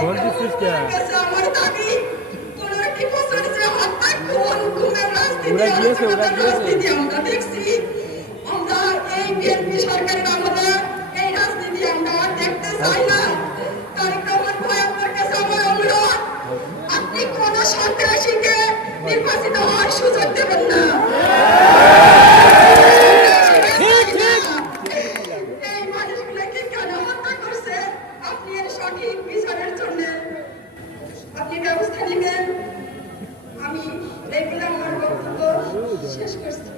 আমার দাবি কোন একটি বছর যে হত্যা খুনের রাজনীতি আমরা দেখছি। আমরা এই বিএনপি সরকারের আমলে এই রাজনীতি আমরা দেখতে চাই না। তারেক রহমান ভাই, আপনার কাছে আমার অনুরোধ, আপনি কোন সন্ত্রাসীকে নির্বাচিত হওয়ার সুযোগ দেবেন না। এই মানুষগুলোকে কেন হত্যা করছে, আপনি এর সঠিক বিচারের জন্য আপনি ব্যবস্থা নেবেন। আমি এগুলো আমার বক্তব্য শেষ করছি।